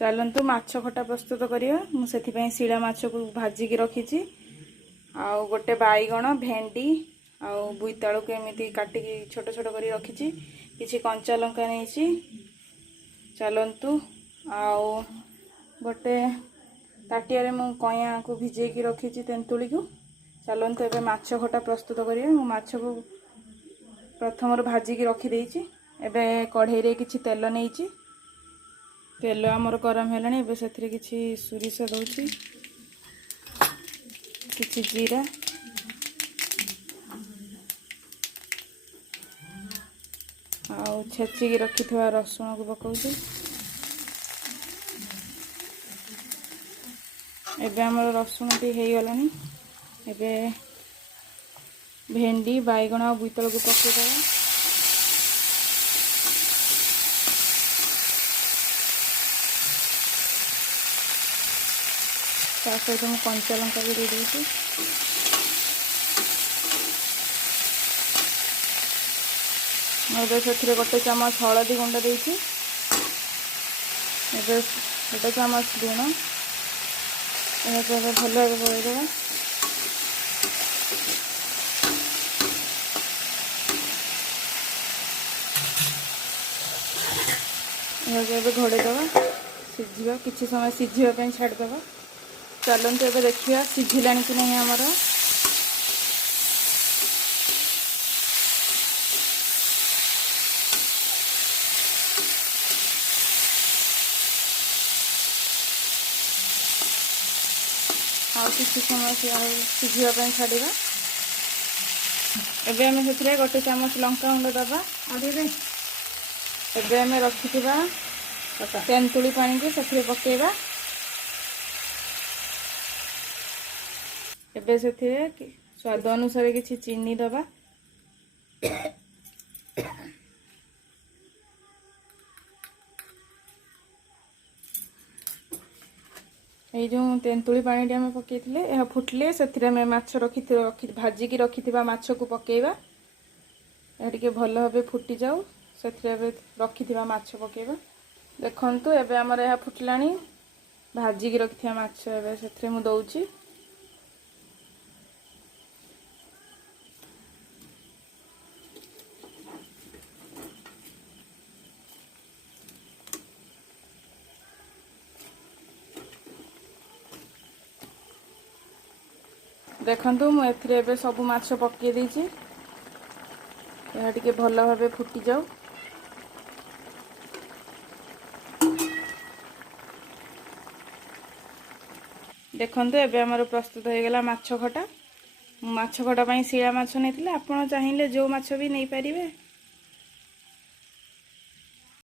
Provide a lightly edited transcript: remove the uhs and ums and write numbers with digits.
चलतु माछ खटा प्रस्तुत करिया। मु सेथिपई शिला माछ को भाजिकी रखी आउ गोटे बैगण भेंडी आउ बोईतालू को एमती काटिकी छोट छोट कर रखी किसी कंचा लंका नहीं। चलतु आउ गोटे ताटिया मु कईया को भिजेकी रखी तेंतुली को। चलतु एबे माछ खटा प्रस्तुत करिया। मु माछ को प्रथम भाजिकी रखी एबे कढ़ई रे किछि तेल नहीं। तेल आमर गरम है से किसी सोरिष दौची किसी जीरा आउ छेचिकी रखि रसुण को पकाउची। एबे आमर रसुण टी हो गलानी। एबे भेंडी बैगण और बोईतालू को पकईदेवा। ता सहित मुझे कंचा लंका भी दे देती। से गोटे चामच हलदी गुंड देती। गोटे चामच लुण भल गोलैदेवा। घोड़ेदवा सीझा किसी समय सीझापी छाड़देवा। चलते एबे देखिए सीझिला कि नहीं आमर। किसी समय सीझापी छाड़ा। एबे आम से गोटे चामच लंका गुंड दबा। एबे आम रखि तेंतुली पानी को से पकेबा। एबे से स्वाद अनुसार किसी चीनी दबा। ये जो तेंतुली पानी टी आम पकई यह फुटले से माछ रखी भाजिकी रखि माछ को पकेबा। यह टे भल भाव फुटी जाऊ से रखि माछ पकेबा। देखंतु एबे आमर यह फुटलानी। भाजिकी रखि माछ एबे से मु दउची। देखंतु मु एथिरे एबे सब माछ पकई देइची। यह टिके भल भाव फुटी जाऊ। देखंतु एबे हमर प्रस्तुत हो गला माछ खटा। माछ खटा पई शिला माछ नहीं। आपन चाहिए जो माछ भी नहीं पारिबे।